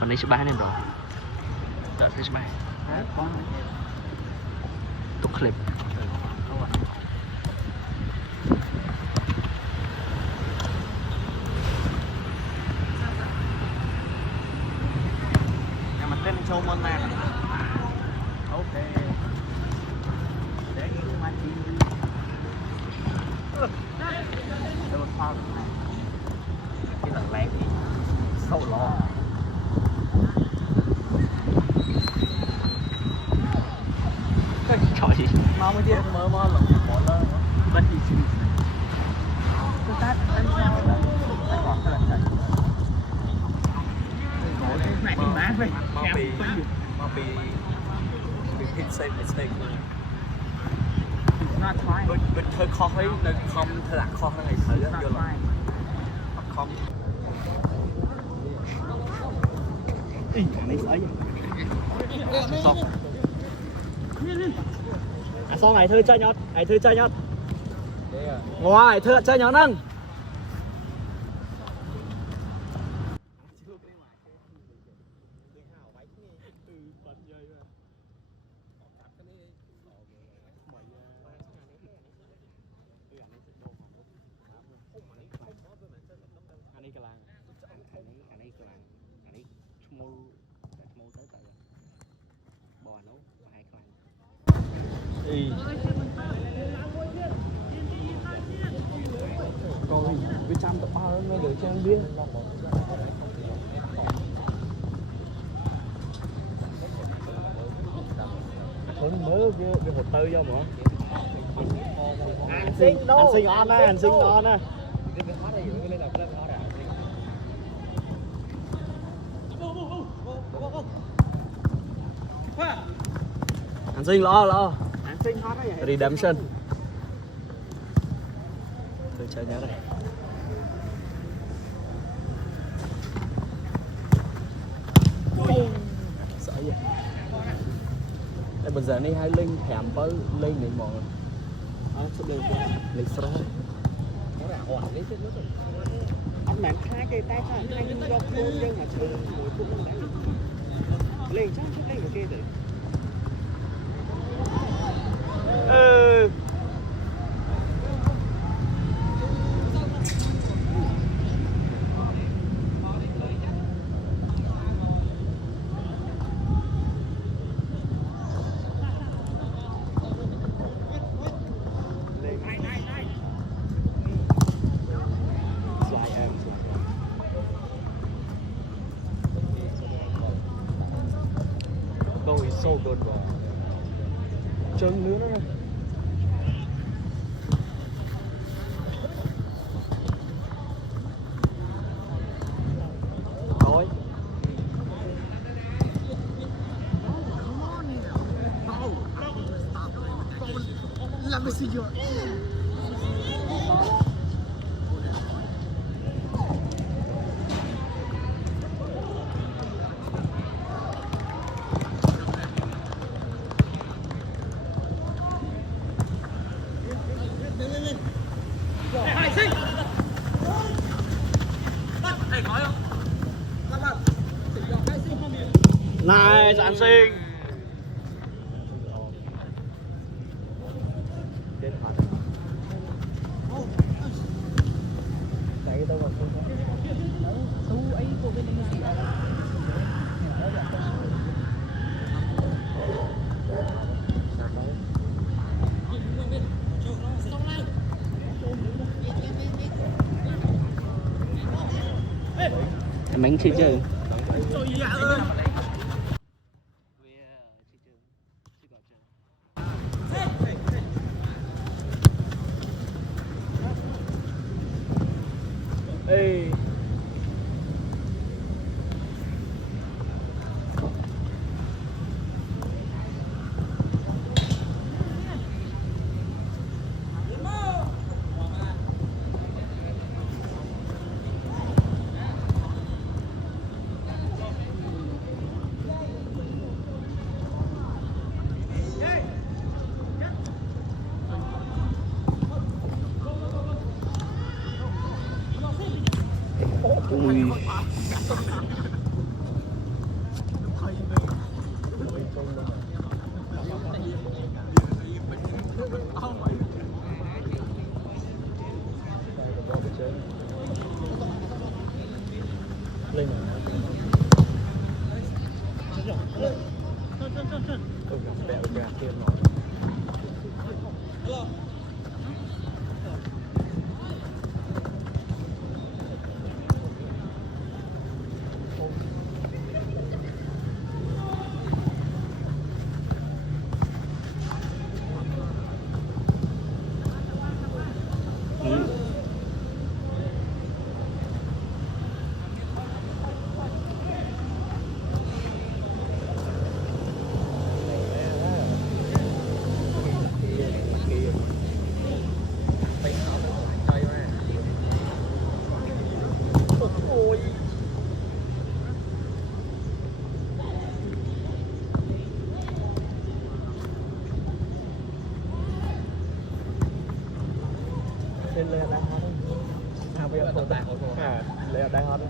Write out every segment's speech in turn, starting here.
còn đây sẽ bán em rồi đợi sẽ bán tục clip nhà mình tên show môn nè ok để cái mai chi để một pha này cái lần lẹ thì sâu lò trời gì mau mới đi mơ mơ là bỏ lơ vẫn đi xin tôi tát anh sao là anh bỏ cái lần này đi má về might be hit same mistake it's not fine but thôi khó ấy nó không thật là khó ngày thời đó vô lại không ý thằng này sợ gì stop à sau này thôi chơi nhót này thôi chơi nhót ngoài thôi chơi nhót nâng coi với trăm tập ba nó được trang bia thôi mới cái hồ tư vô mà anh sinh on á anh sinh on á anh sinh lo anh sinh hot á vậy redemption tôi chơi nhớ đây sợ gì đây bây giờ này hai linh thèm với linh này mọi sắp được lịch sơ anh bạn khai cái tay sao anh nhưng do cô dân mà chơi mỗi phút nó đã lên chắc lên một kia rồi Going so good bro. Chân nữa đó. Rồi. Let me see your này anh sinh bánh chi chơi Hey. ui lên bẹo gà kia nó lên lên đang hot à bây giờ không đang hot à lên đang hot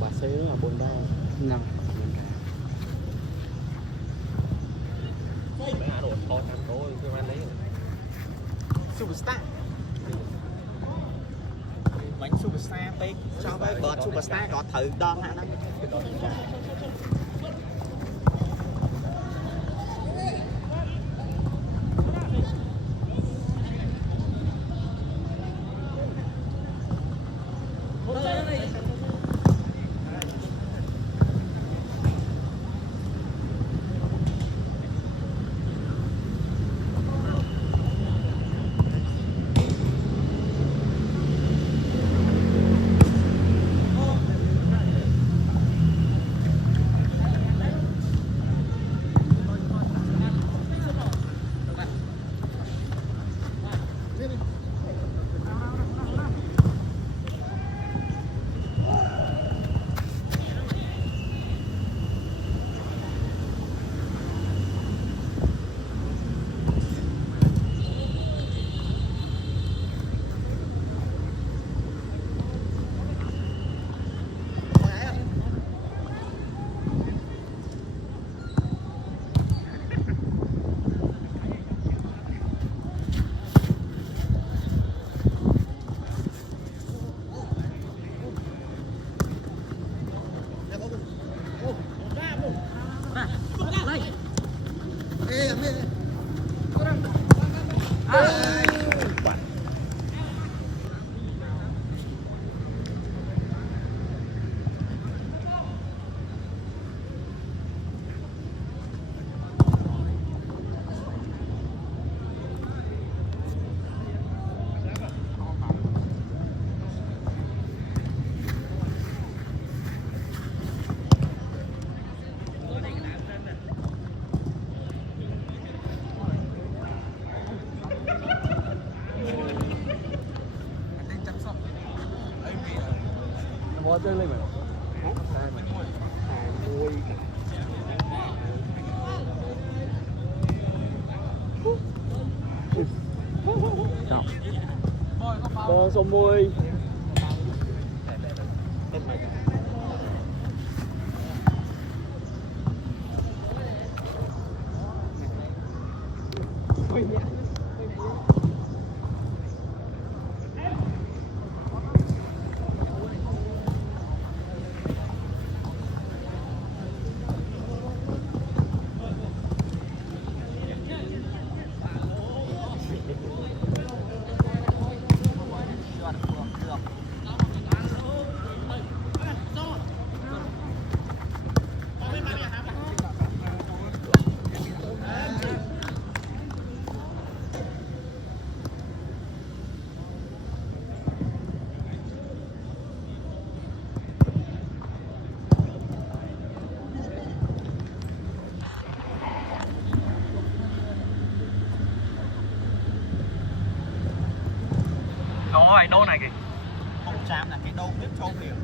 bà xế là 4 đao 5 Hà Nội to trăm tối tôi ăn lấy Superstar bánh Superstar tê cho với bớt Superstar có thử đòn hả đó Mua chơi lên mà. Đây mà. Ui. Chào. Bơ sông mui. Rồi, đô này kìa. Không chám là cái đâu biết cho kìa.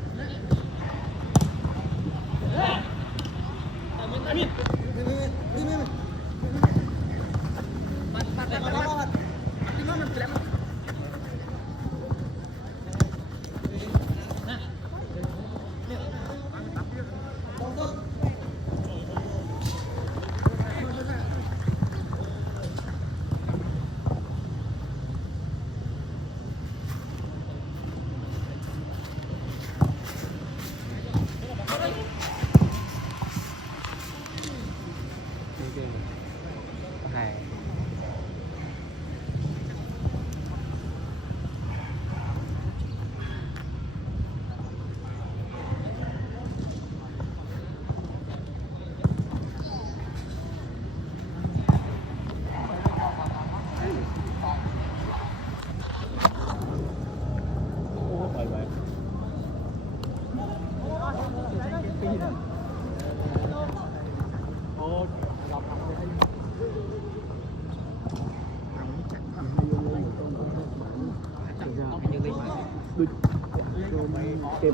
kịp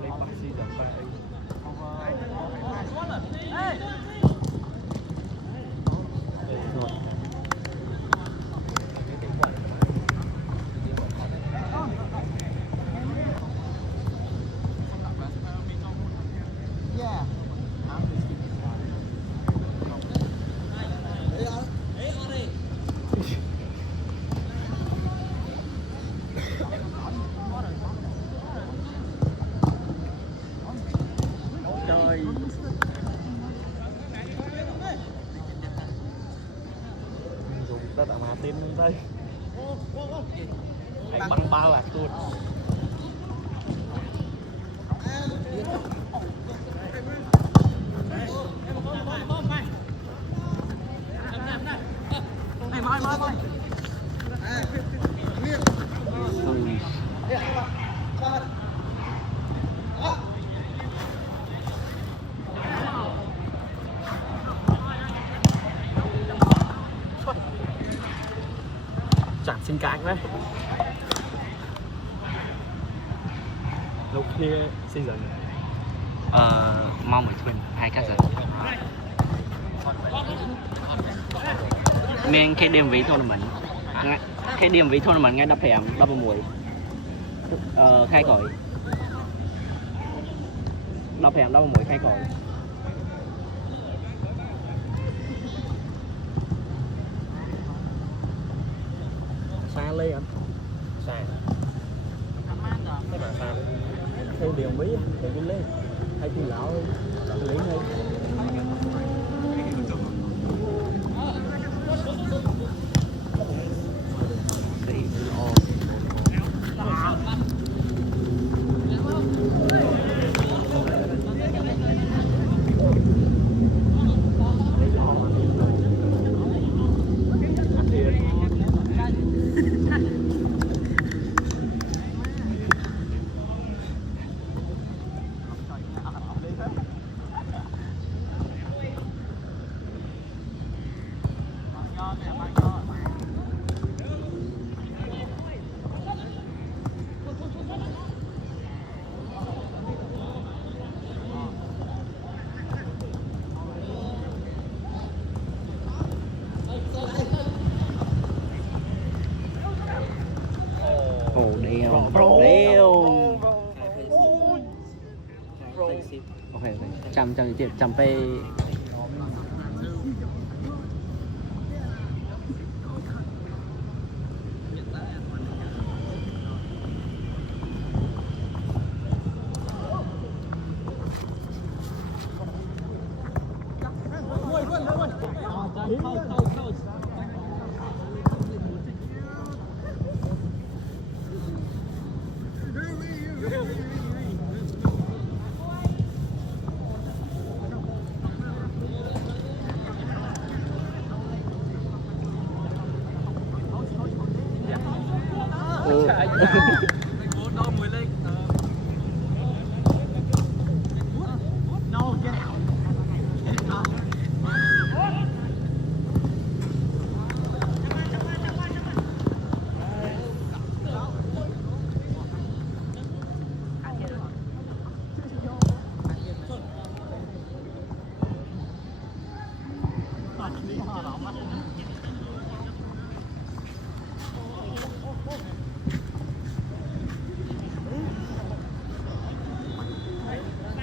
lấy bác sĩ đóng vai trời dùng đất mà tên lên đây anh bắn ba lạc tuột chẳng xin cánh đấy lúc kia xây dựng mong một twin hai cá rừng men cái đêm vĩ tournament cái đêm vĩ tournament ngay đập hẻm đập mùi khai còi đập hẻm đập mùi khai còi xa lên anh xa cái mà xa theo điều bí thì đi lên hay chi lão lý hay ok chăm tiệm chăm pe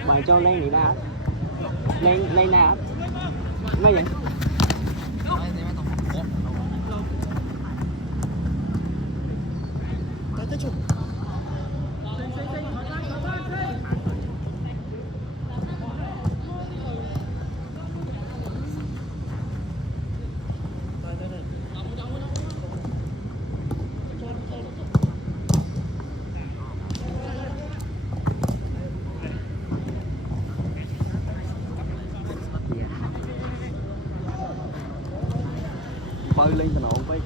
bài cho lên thì đá lên nào mấy vậy bơi lên thành ổn vậy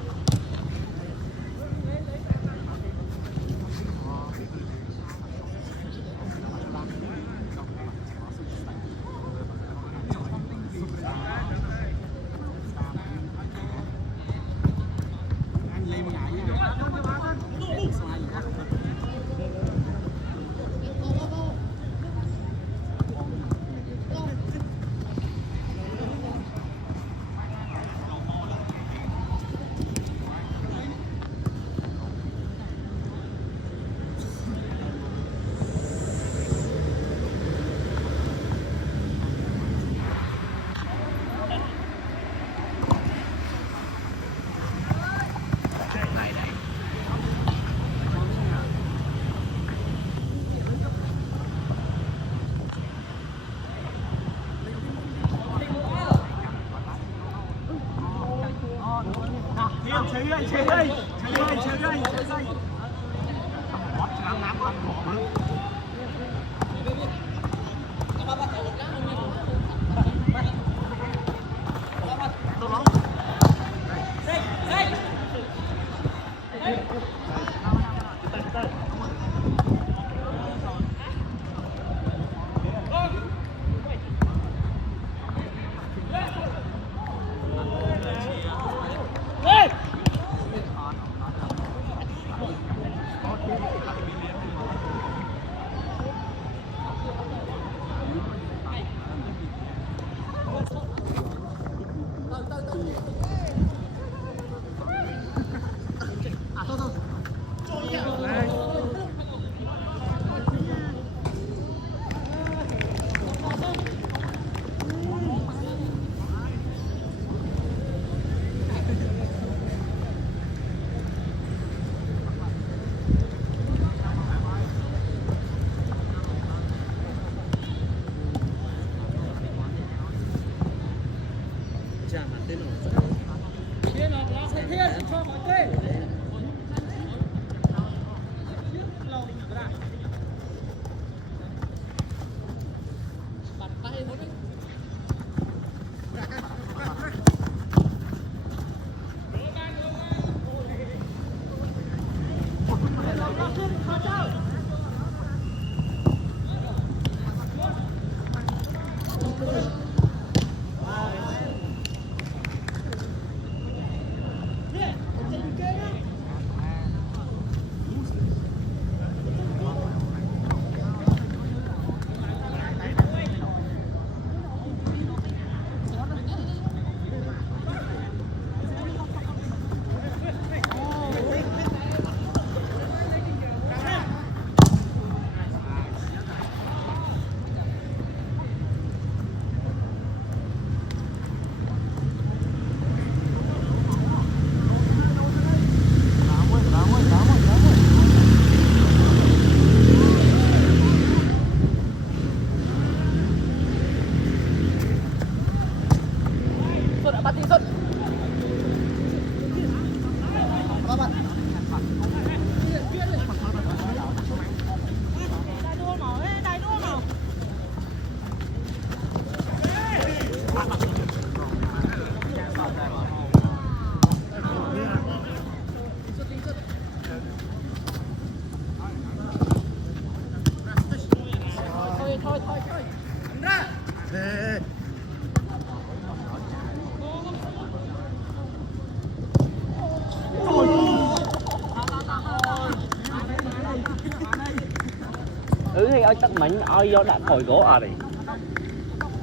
thì ai tắt mình ai do đã khỏi gỗ à đi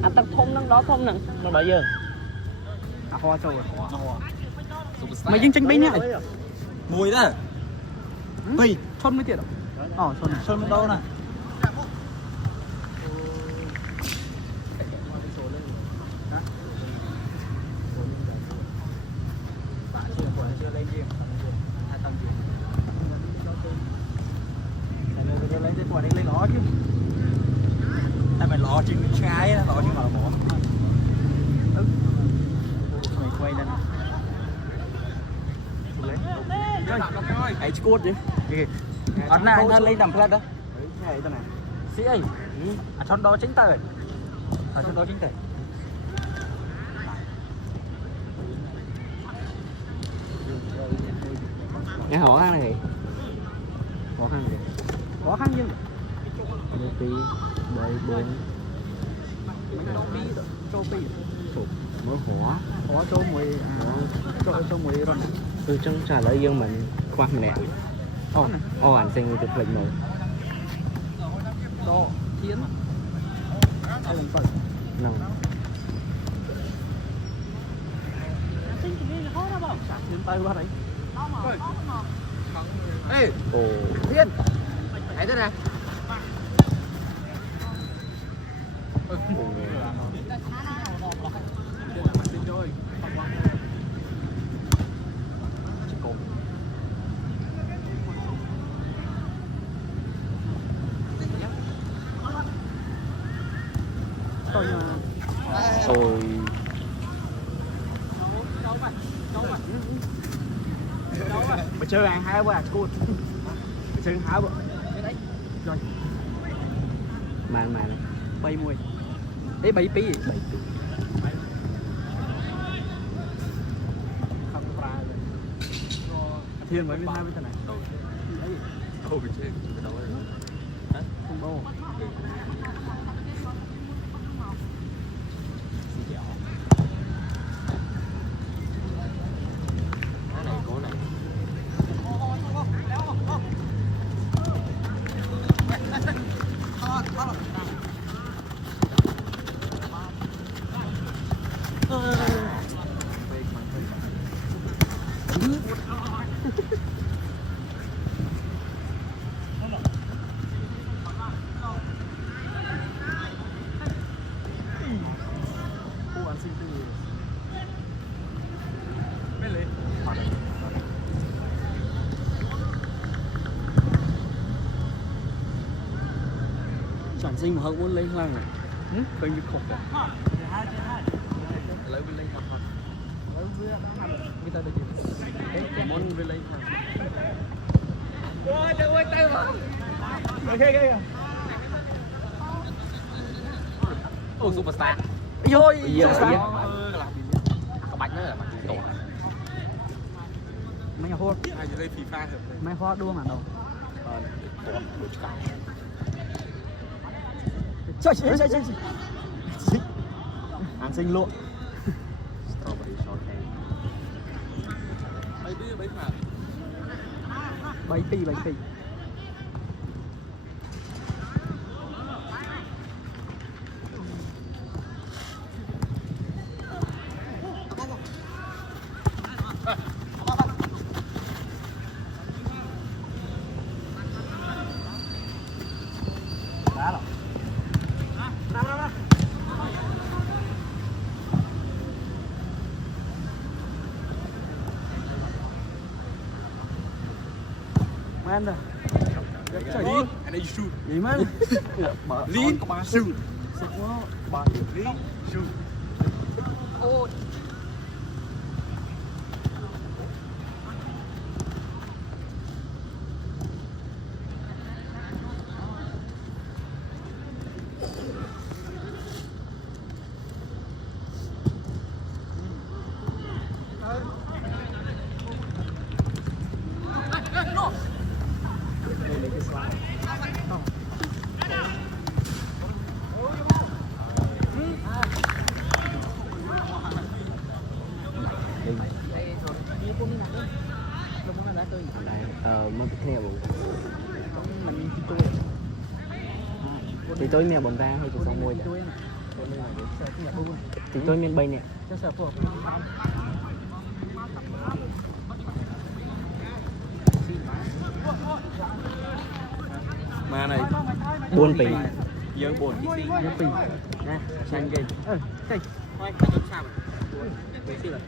anh tắt thông năng đó thông năng nó đã giờ hoa châu rồi mày dính tranh bánh này mùi đó mày chôn mấy tiền đó sơn đâu nè lên cái quả đi lên ló chứ tại mày ló chừng trái ló chừng mà bỏ mày quay lên lấy ấy cốt chứ anh này anh lấy nằm flat đó này này xí ấy à trong đó chính tờ ở trong đó chính tờ nghe khó khăn này khó khăn gì khó khăn chứ một tí bảy bốn châu pi mới khó châu mùi châu mùi rồi nè tôi chẳng trả lời dân mình khoan nè ảnh sinh từ lệnh nổi đo thiến hay là phải nồng đến tay qua đấy ê ồ thiên thấy thế này ôi chơi anh hai bữa cút chơi hai bữa rồi màn bay mùi đấy bay pi thiên mới biết hai bên này Ô bị chết cái đó đấy. không đâu Cái này cố này. sản sinh mà hơn muốn lấy hoang này coi như khổ cả Lấy bên lấy mặt thôi. người ta đây gì món bên lấy Ô superstar. ôi giờ Có bánh nữa là mặt tổ. mày hốt Ai lấy FIFA hợp. mày hốt đua mà đâu chơi ăn sinh luôn Strawberry shortcake. Bay đi bay phạt. bay pi đá rồi man rồi Trời đi. Anh ấy shoot. gì man Lean shoot. Lean shoot. mất cái nèo thì tôi nèo bồng ra hay tụi xong mua thì tôi miền bay nè Mà này. buôn tỷ Dơ buồn. nó pì nè Xanh game. cây Quay cái chút sao. Đấy chứ là.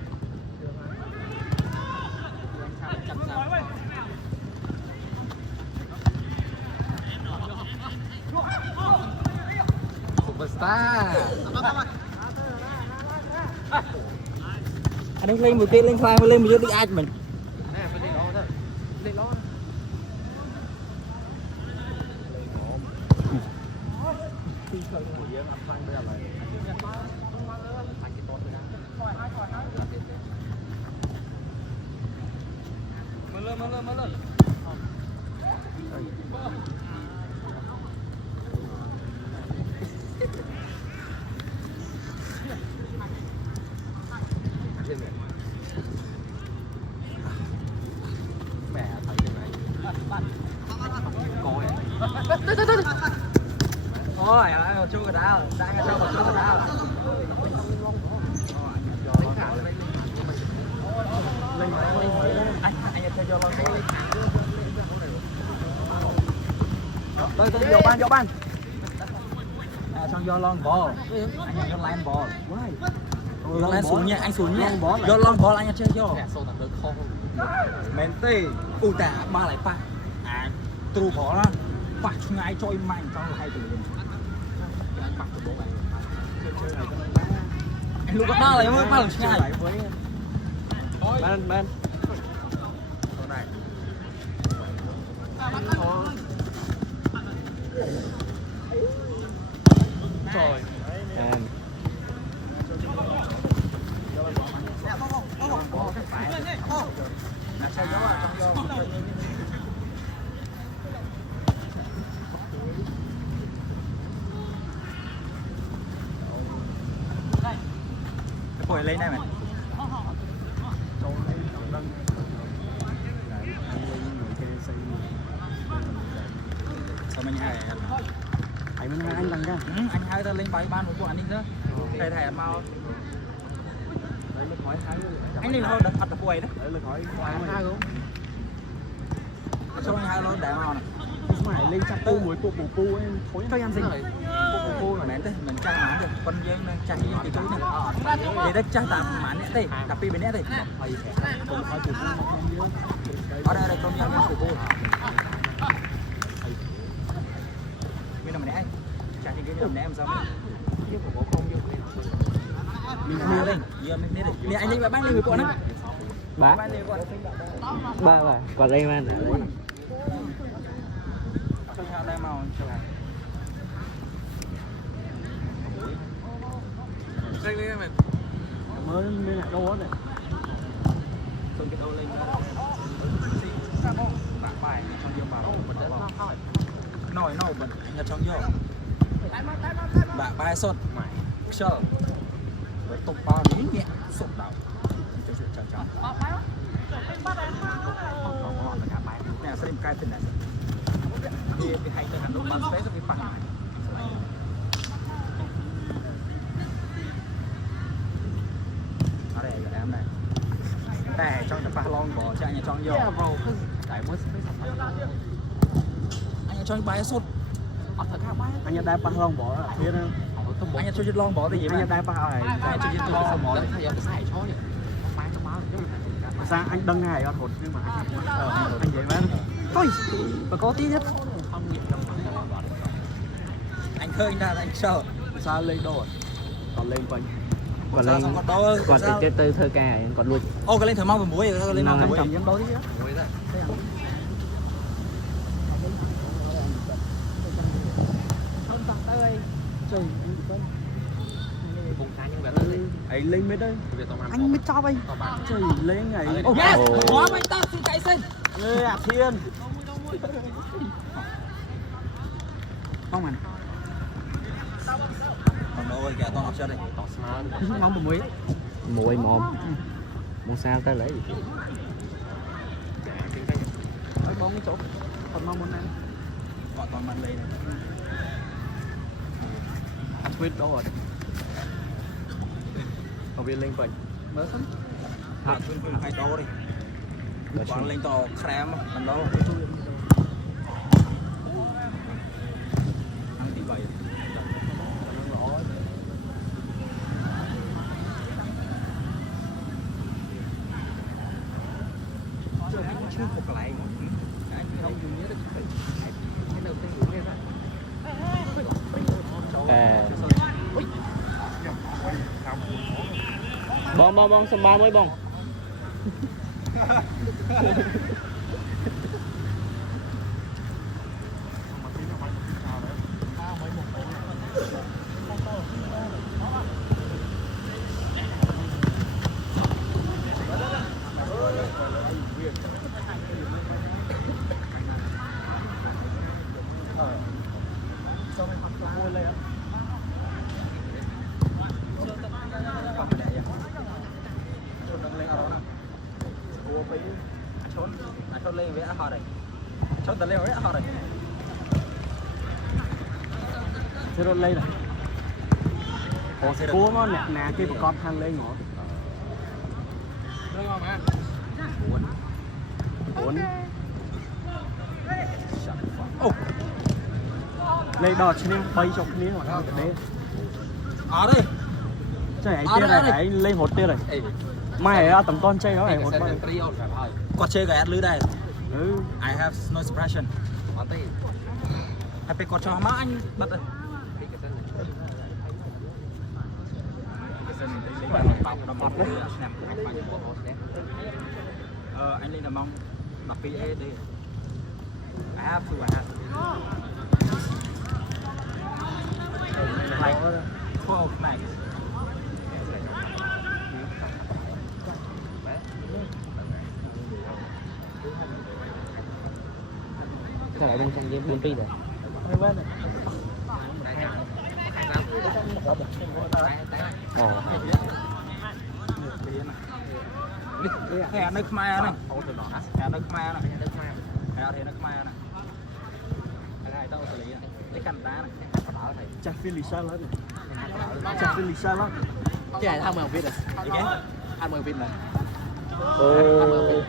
Superstar. anh lên một cái lên khoai lên một cái đi ai mình Nè, phải lên đó thôi. Lên đó. Mở lên. Mẹ thấy cái này. Coi. thôi anh chưa cái đào đang ở trong một chưa cái đào anh chơi cho lon tôi vô ban xong vô lon bò anh vô line bò lên xuống nha anh xuống nha vô lon bò anh chơi vô Mẹ sâu thằng đứa khô. men tê u tả ba lại pa tru bỏ ra bắt ngay cho im mạnh trong hai từ Bắt của bố bạn. anh lúc ba lại mới ba lần ngay Ban. Con này. Trời. Quay lên đây mày. Sao mình hai anh bằng ra. anh hai ta lên bài ban của anh đi đó. Thầy thầy anh mau. Anh lên thôi đặt thật quay đó. Hai không? Sao anh hai luôn để mau nè. Mày lên chặt pu muối pu em thối cho em gì rồi. Pu là mẹ thế mình chắc mán được con dây này chắc cái túi này. Để đấy chắc tạm mán này đây, cà phê bên này đây. Ở đây con dây của pu. Bên này nè. Chắc cái bên này em sao? Mình lên, giờ mình lên đây. Nè anh lên bán lên với con á. Ba còn đây mà nè. Cho theo đây màu cho lại. Đây lên mày. Mới mới lại đâu này. Không cái đâu lên đó. Bạc bài trong vô vào mình đã vào. Nồi mình nhập trong vô. Bạc bài sốt mày. Sợ. Tục bao ní nhẹ sụp đầu. Cho chuyện chào chào. Nè sẽ đem cai tên này. Đi cái hay tên là đồ bán space cái phẳng. Ở đây là em này. Đây trong cái pha long bỏ cho anh trong vô. Anh cho bài sốt. Anh đã bắt long bỏ phía đó. Anh cho long bỏ thì gì mà Anh đã bắt này. anh cho long bỏ thì Sao anh đăng này ở hột nhưng mà anh vậy mà thôi mà có tí nhất anh khơi ra anh sợ sao lên đồ còn lên quanh còn lên còn cái tư thơ ca còn luôn ô cái lên thử mong vào muối cái lên mong vào muối cầm giống đó chứ ấy lên mới đây anh mới cho anh trời lên ngày quá mày ta xin chạy xin thiên không anh còn ôi kìa con học chơi đây mong một muối muối mồm mong sao ta lấy gì ở bốn cái chỗ còn mong muốn ăn còn toàn mình lên ăn quyết đó rồi không biết lên quanh mới không hạt quên hai đô đi còn lên to krem mình đó ăn tí vậy chưa phục lại anh không dùng nhớ được cái đầu tiên bong xong 30 bong chốt lên với họ đây chốt lên với họ đây xe đôn lên này cua nó nè kia một con thang lên ngõ bốn lấy đọt cho nên bay chọc ní mà nó cái đấy ở đây chơi ấy kia này ấy lên hột kia này mày ở tầm con chơi đó này hột mày có chơi cái lưới đây I have no suppression hay phải có cho má anh bắt đây anh lên là mong đập PE đi áp xuống áp Mày thôi này sao lại bên trong game buôn pi rồi hè nước mai này hè nước mai này hè thì nước mai này hai tao xử lý này lấy căn đá này chắc Philly salad chắc Philly salad cái này tao mày không biết rồi anh mày biết này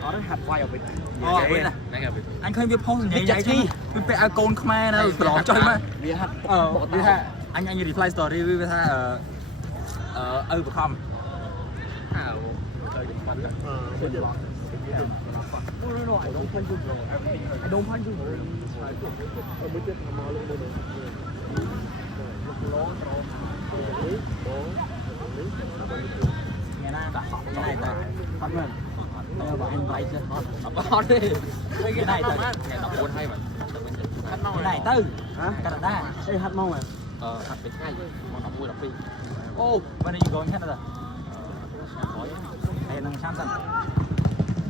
có đấy hạt quay ở bên anh khơi biết post nhảy nhảy chứ biết pe icon khmer nào bỏ chơi mà biết ha anh reply story biết ha bật không nghe na cái này ta phát lên bảo anh vay chưa con đi cái này ta ngày tập buồn hay mà cái này tư Canada đây hạt mong à hạt bị ngay mà đọc mua đọc đi ô bên đây going hết rồi đây là sáng dần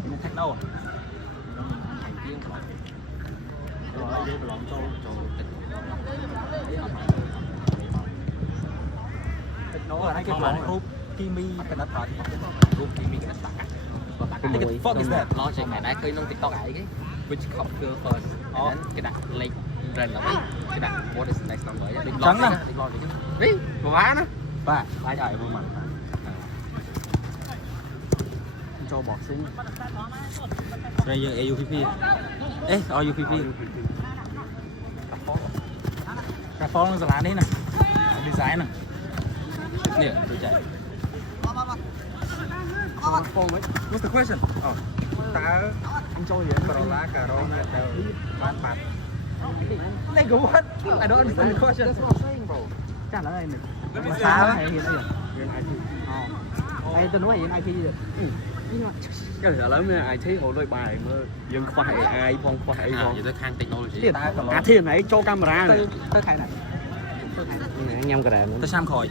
mình thách đâu thành tiên rồi đi lòng châu nó ở đây cái bản group Kimi cái đất thật group Kimi cái đất tạc cái fuck is that lo chuyện này đã khơi nông TikTok ấy cái which cover first and then cái đặt link rồi là cái đặt what is next number đừng lo đừng lo gì chứ đi mà vá nó ba ai chạy vô mặt cho bọt xính đây giờ AUPP ê AUPP cà phô nó là đấy nè design nè nè tôi chạy what's the question ta anh cho gì cà lá cà rô nè bán bạc like what I don't understand the question chắc là đây này sao hay hiện đây ai tôi nói hiện IT rồi cái là lớn nha ai thấy hồi đôi bài mà dân khoai ai phong khoai à phong vậy tôi khang technology thiên này cho camera này tới khai này nhâm cái đèn tôi xem khỏi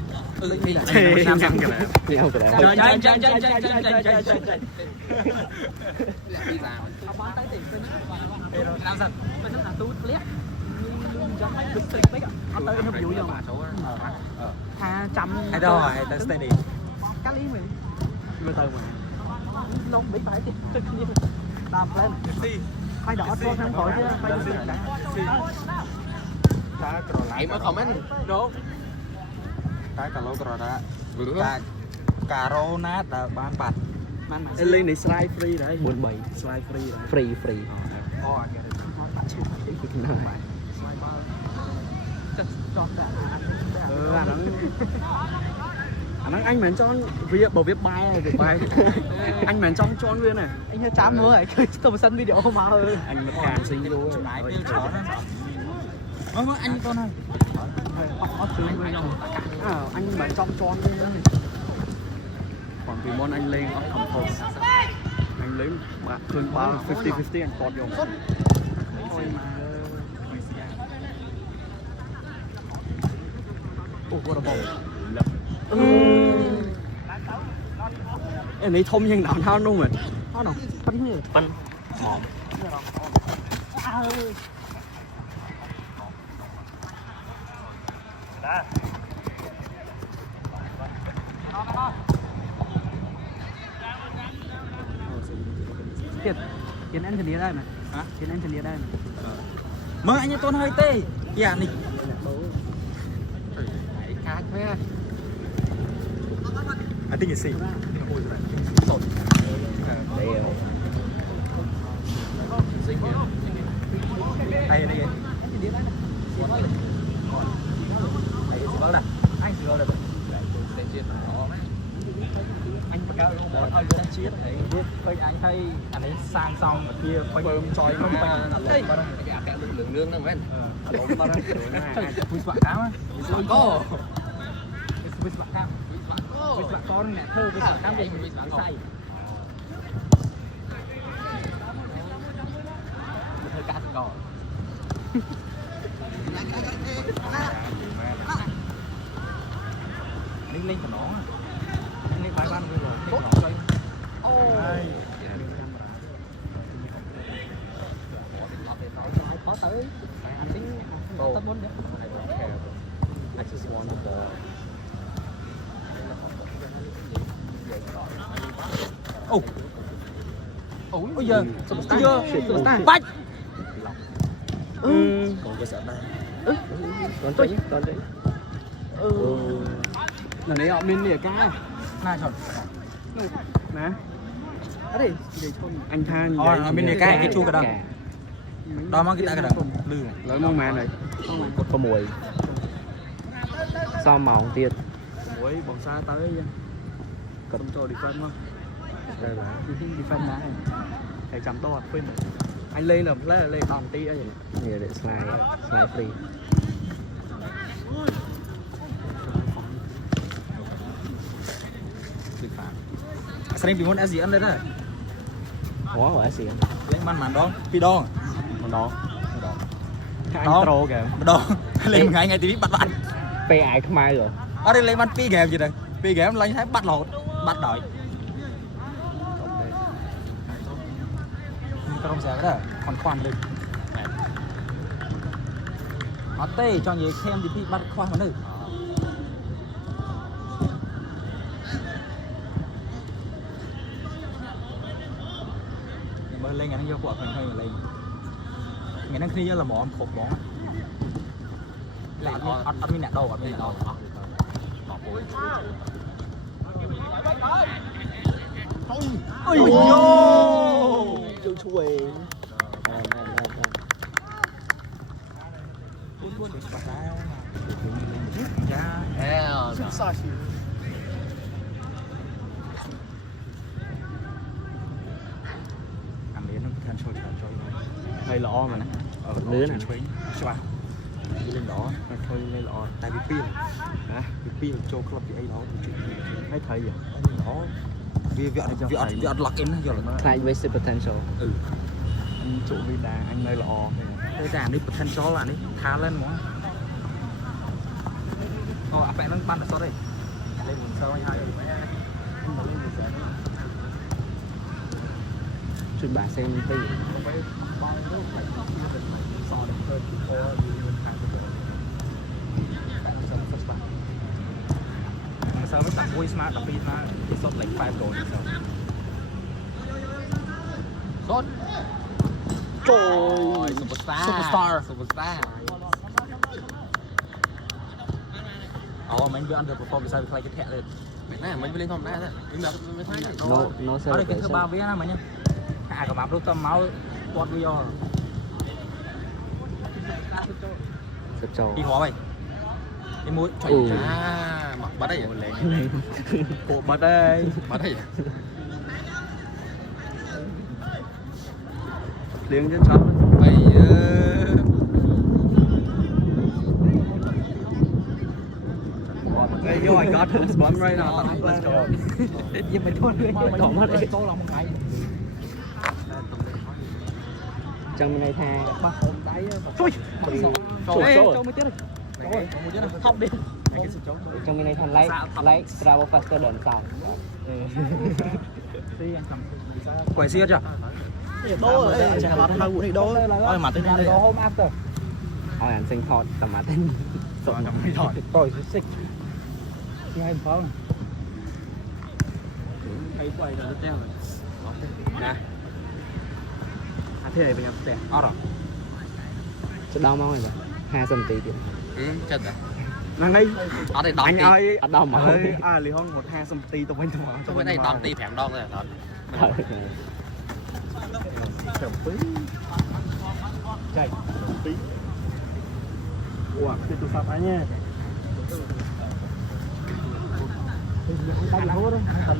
nhâm cái đèn nhâm cái đèn chạy đi vào làm giật tới nó dụ vô tha trăm hay đâu rồi hay tới steady cá lý mình từ mà lông bị phải làm lên phải đỏ cho thằng khỏi chứ phải em có comment đúng cái cà lô cà đó cà rô nát là bán bạc lên này slide free đấy 47 slide free free anh mà cho việc bảo viết bài anh mà trong cho nguyên này anh cho chám nữa này tôi sân video mà ơi anh mà càng sinh luôn anh con này anh mà trong cho còn vì món anh lên không thôi anh lấy bạn hơn 50-50 anh tọt vô thôi mà what a ball em này thông nhưng nào thao luôn rồi nó nào bánh gì bánh mỏm Tiền anh thì đây mà hả? Tiền anh thì đây mà mơ anh tôn hơi tê dạ nịch cá thế I think it's see đây đây anh sửa được anh bật cao luôn rồi thôi đang chia này coi anh thấy anh ấy sang xong kia quay bơm choi không quay cái lượng nương nữa mấy vui bạn cáo á có vui bạn cáo vui bạn con nè thơ vui bạn cáo gì vui bạn say hơi cá cò I just want the Ồ. Ôi giờ. Superstar. Bách. Còn cơ sở này. Còn chơi lần này họ bên này cá Này chọn. nè ở đây anh than Bên này cái chua cái đó. Đó mang cái đó lư này. lấy mong màn này Có mùi. Sao màu tiệt. muối bóng xa tới cầm cho đi phân không đi phân này thầy chấm to phân anh lên là lên còn tí ấy Nhiều để slide free. Sering bingung ASEAN đấy đó. Hóa của ASEAN. Lên màn đó. Phi đo. Còn đó. anh Đó. trâu kìa Đo. Lên ngày TV bắt bạn. Pê ai không ai rồi. Ở đây lên bắn pi game gì đây? Pi game lên thấy bắt lột, bắt đợi. Tao không sợ cái đó, còn khoan được. Nó tê cho nhiều xem thì pi bắt khoan mà nữa. Bơi lên ngày nó vô cuộc mình hơi lên. Ngày nó khi là mỏ khổ bóng. Lại ăn mình nẹt đầu, ăn mình nẹt đầu. Ôi yo! Chú chuối. Ăn đến nó than trôi hơi lọ mà Lứa này. Xoa. Đi lên đó. thôi hơi lọ Tại vì pin. hả Vì pin cho club thì ấy đó. thấy thầy vậy Đó. Vì việc lock in giờ là Client wasted potential. anh chủ vida anh hơi lọ cái giảm đi potential là đi thả lên món. Áp nó bắn ở sau đây. Lên một sâu hai. Chuyên bà xem tí. Sao mới tặng vui smart tapi smart it's not like 5 goals so. Sốt. Trời. Superstar. Mình vừa underperform sao phải cái thẻ lên. Mình mới lên không nè. Mình thấy no Ở đây cái thứ ba vé nào mà nhá. Cả map lúc tâm máu quạt video. Sập trâu. Đi hóa vậy. Cái mũi Mặc bắt đấy. bộ bắt đây Bắt đấy. liếng chân chó Bây Hey, yo, I got this one right now. nhưng mình thôi còn mất đấy. tô lòng một cái. Trong bên này tha. Chui. Ê, cho mấy tiết này. Thọc đi. Trong bên này thành lấy travel faster than sound. Quẩy xia chưa? Đố rồi, chẳng là thằng này đố. Ôi mà tên này. hôm after. Hỏi anh sinh thọt tầm mà tên. Tôi nhắm đi thôi. Tôi sẽ xích. Chị hay không? Cái quay là nó treo rồi. Nè. Thế này bây giờ đẹp. Rồi. Sẽ đau máu này vậy. 2 cm tiền. Chết rồi. Năng đi. Ở đây đòn Anh tí. ơi. Ở đâu mà. Lì hôn 1-2 cm tụi mình thôi. Trong bên này đòn tí phèm đòn rồi thật. Chậm tí. Chạy. Tí. Ủa, thì tụi sạp anh nha.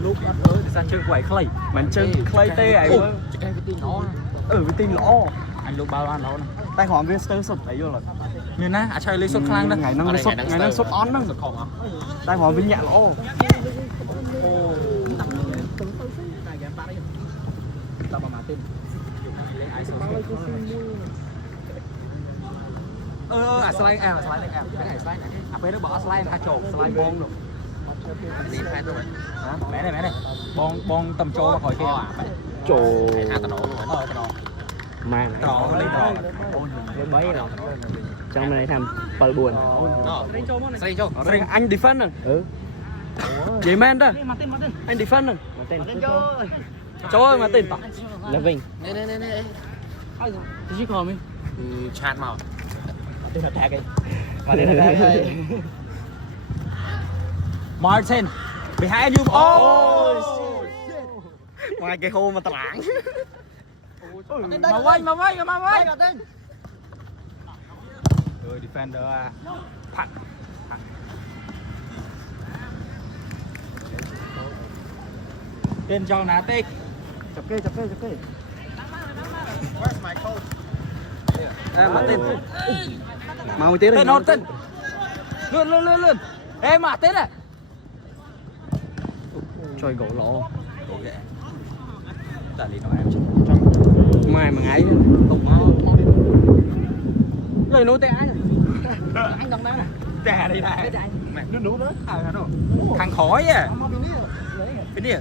Lúc ra chơi quẩy clay. Mình chơi clay tê ấy với. Chỉ cái tin nó. Với tin lõ. Anh lúc bao ăn đó nè. Tay hỏi Vister sụp ấy vô rồi. Như ná, chơi lấy sốt khang đó. Ngày năng sốt on đó. Không hả? Tay hỏi Vinh nhạc lõ. Tao mà tin. Slide em, slide em. Cái này slide này. Après nó bỏ slide tha trộn, slide bon được. Đi khai rồi. Hả? Mẹ này. Bon tầm trô khỏi kia. Trời. Hai tao nổ luôn. Tao nổ. mai Trò lấy trò. lớp mấy rồi trong này tham bờ buồn anh defend rồi vậy men đó anh defend rồi cho ơi mà tên là Vinh nè cái gì còn mình chat màu đây là tag ấy và đây là tag ấy Martin behind you. Oh ngoài cái hô mà tảng mà quay rồi defender à phạt tên cho ná tích chọc kê mà tên mau một tí tên hốt tên lươn ê mà tên này trời gỗ lộ gỗ ghẹ tại lý nói em mai mà ngấy không mau đi lời nối tay anh gần đây nè tè đi này mẹ nó nú đó thằng khói à cái gì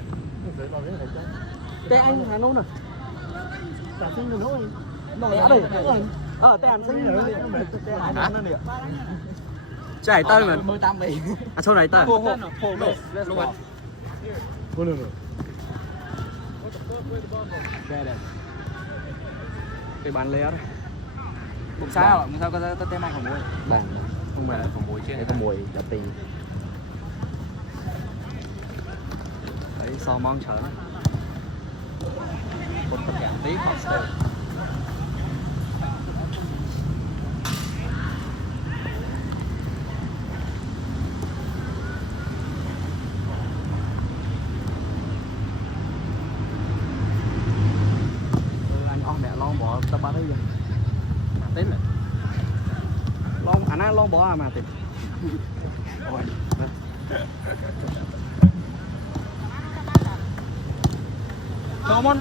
tay anh là nú nè tay xinh nú rồi nó đây tay anh xinh nữa hả chạy tới mình à sau này tới cái bàn lé đấy cũng sao có tên mong không mùi bàn không phải là phòng mùi chứ có mùi là tiền đấy so mong chờ một tất cả tí hostel lon bỏ tập ba đấy tên là lon anh lon bỏ à mà tìm come on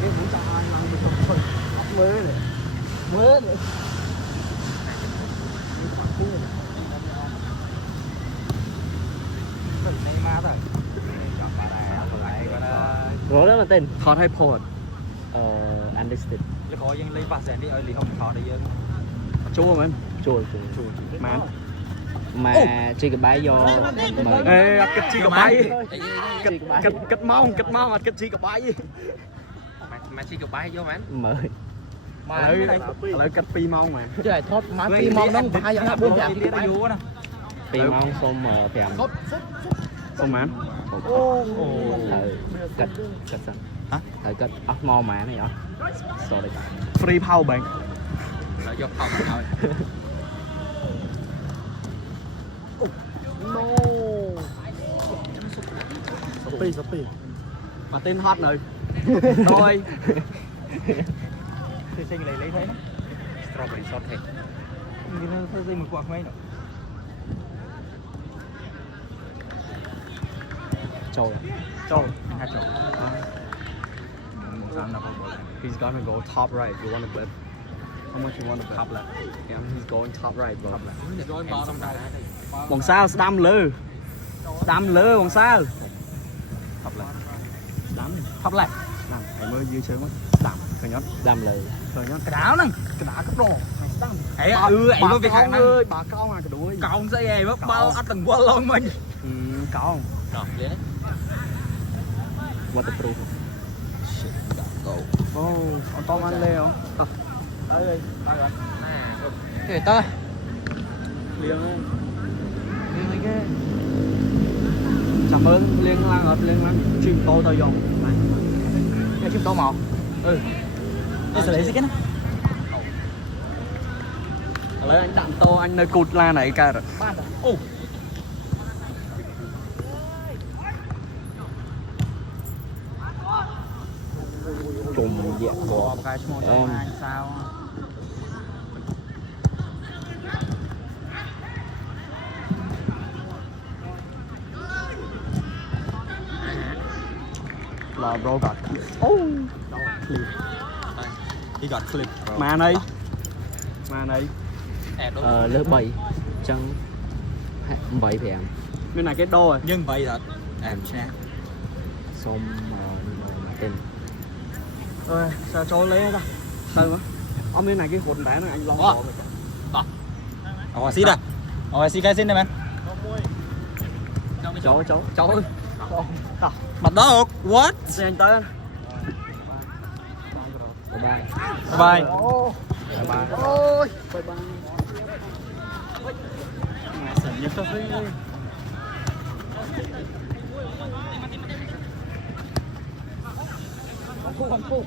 cái muốn cho anh làm một thôi mới này rồi đó là tên hot hay pod understood là có dân lấy bạc rẻ đi ở lì không khó để dân chua mình chua mà chỉ cái bãi do ê cái chi cái bãi cái mong mà cái chi cái bãi mà chỉ có bái vô mán mở lấy cái pi mong mà trời thoát má pi mong nó bái vậy buông chặt pi mong xong mà thèm xong mán cất xong hả thời cất ốc ngon mà này đó sorry free power bạn là do phòng thôi Shopee mà tên hot rồi rồi thì sinh lấy thế strawberry short cake nó phải dây một quạt mấy nữa trâu hai chậu he's gonna go top right you want to bet how much you want to bet top left yeah he's going top right bro em xong rồi bằng sao đâm lư bằng sao top left đâm em mới dưới sớm á đâm coi nhót đâm lư coi nhót cái đáo nè cái đá cấp đồ ấy ấy có việc hàng ơi bà con à cái đuôi con dây em mất bao ăn từng quân luôn mình con rồi vậy waterproof con ăn lê không tới đi rồi cái tơ liền cái cảm ơn liên lan hợp liên lan chim to tao dùng cái chim to màu tôi sẽ lấy gì cái này lấy anh đạn to anh nơi cụt la này cả rồi ô cùng diện của cái small sao là bro got clip he got clip mà này lớp 7 chân 7 thì em bên này cái đô rồi nhưng vậy thật em sẽ xong tên rồi sao cho lấy ra sao mà ông bên này cái hồn đá này anh lo xí đây xí cái xin đây bạn cháu ơi mặt đó what xe anh tới bye bye bye ôi bye bye mày sợ nhất có phải không phụ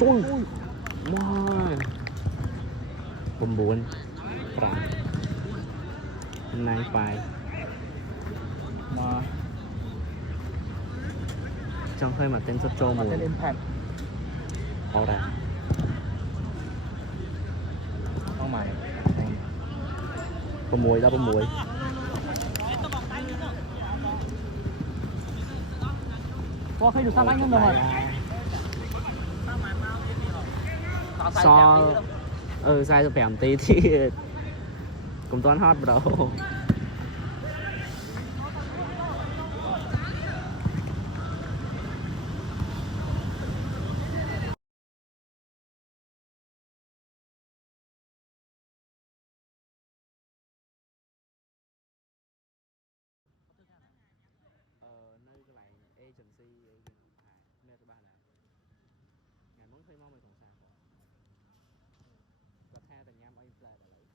Chui Wow 9 5 9 5 mà trong hơi mà tên rất trâu mùi tên impact Ồ ra không mày có mùi ra có mùi có khi được sao anh không được rồi so sai cho bèm tí thì cũng toán hot bro nơi cái lại agency nơi thứ ba là ngày muốn thuê mong mình còn sao và theo từng nhám ở play là lấy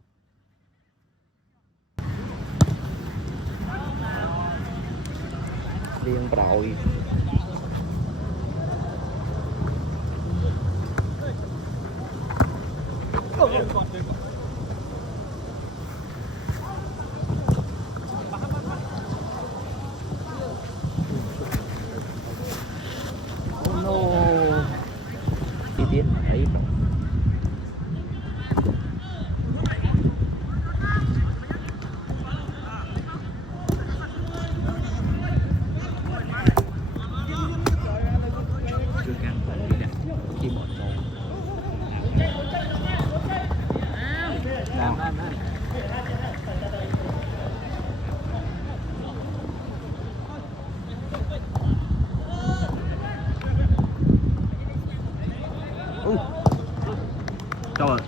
riêng rồi chi tiết ấy rồi chưa căng phải đi đặt khi bỏ trốn rồi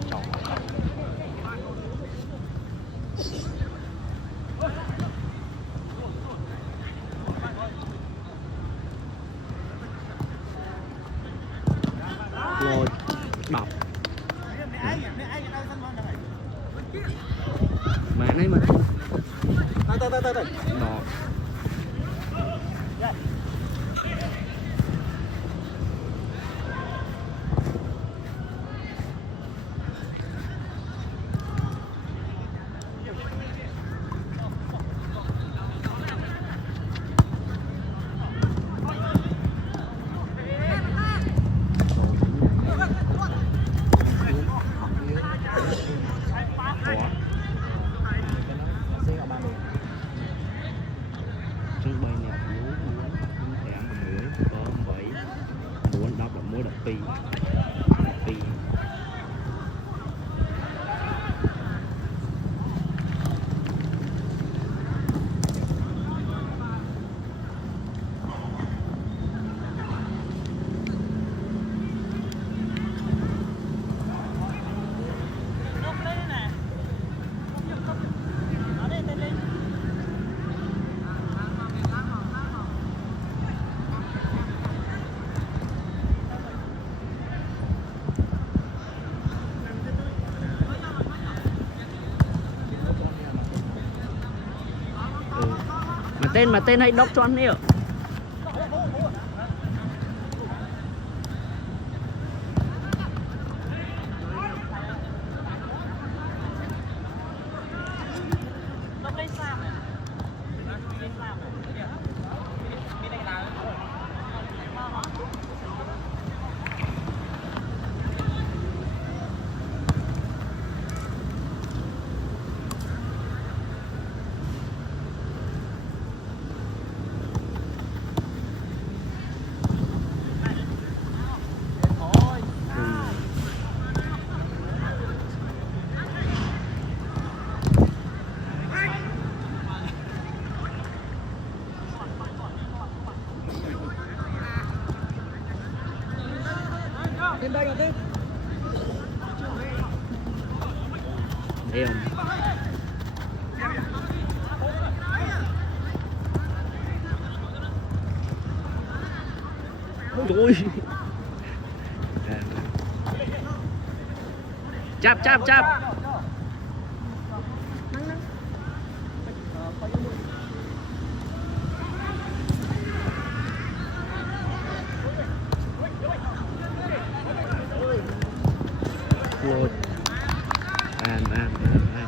rồi đọc mẹ này mà tới đó trưng bày nè muốn thẻ một muối có 7 muốn đọc là muối đọc pi mà tên hay đọc cho anh hiểu thấy không? Ôi chắp chắp chắp lột an an an an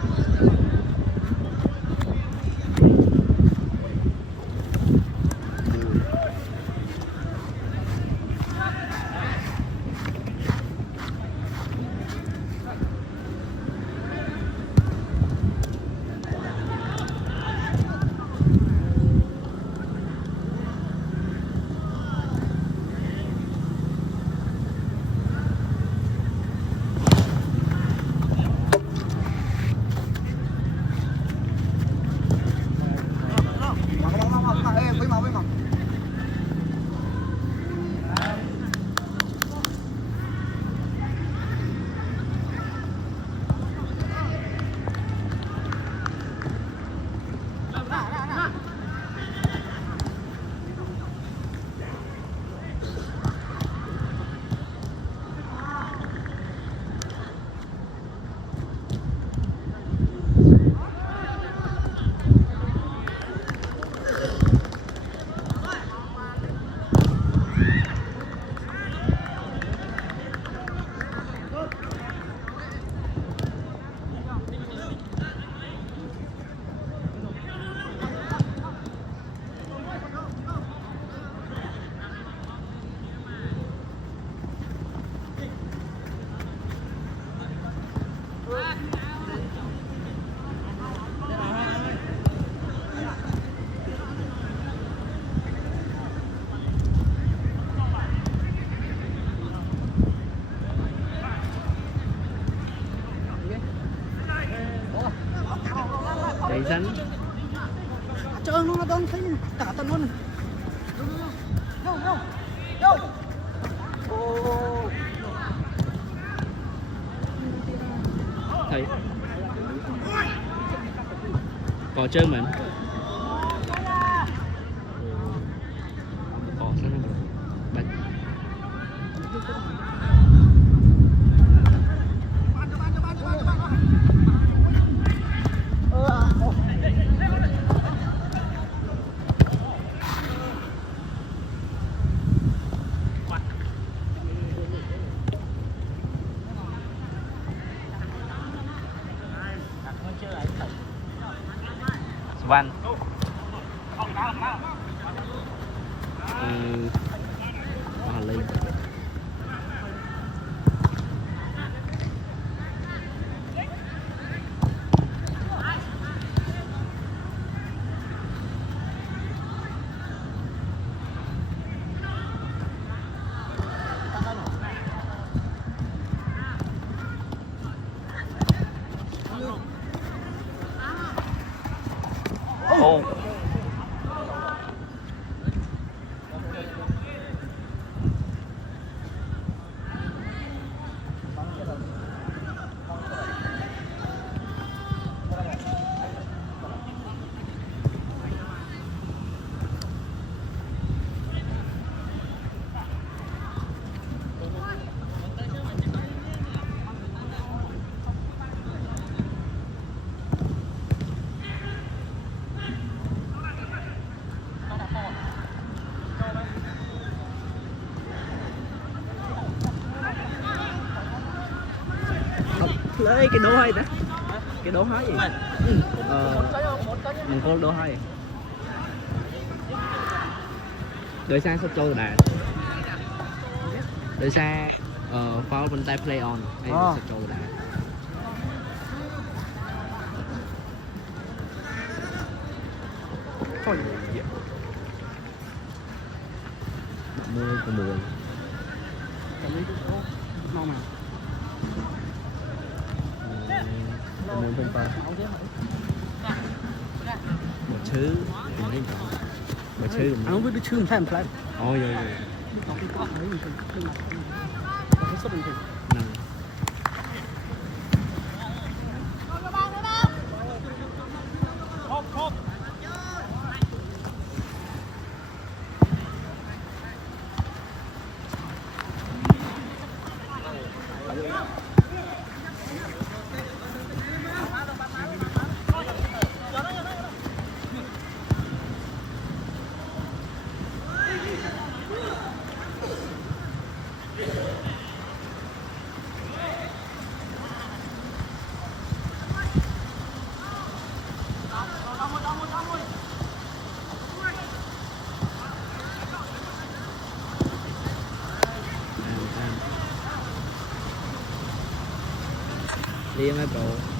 chạy xanh chơi luôn nó đông thấy cả tận luôn thấy có chơi mình có sao bạch Văn lên ô lấy cái đố hay đó cái đố hay gì mình có đố hay đời xa sắp trôi đà đời xa follow bên tay play on hay sắp trôi đà mưa của mùa ngon mà muốn không phải một thứ một thứ không biết được chương thêm lại ôi rồi nó không có mấy mình không cái số bình thường Yên hả cậu?